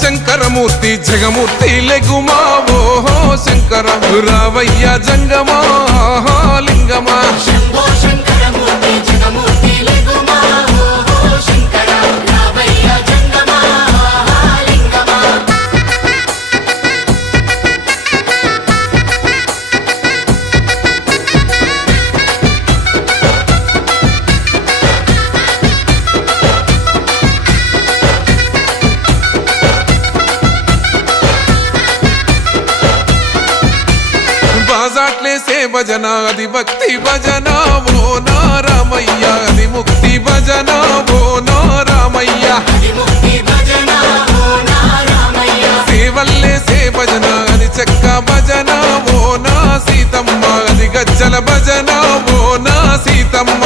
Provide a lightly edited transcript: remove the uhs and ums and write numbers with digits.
శంకరమూర్తి జగమూర్తి లెగుమా ఓహో శంకర రావయ్య జంగమా లింగమా బాజాట్లేసే భజన అది భక్తి భజన ఓ నారామయ్య అది ముక్తి భజన ఓ నారామయ్య సేవల్లేసే భజన అది చెక్క భజన ఓ నా సీతమ్మ అది గజ్జల భజన ఓ నా సీతమ్మ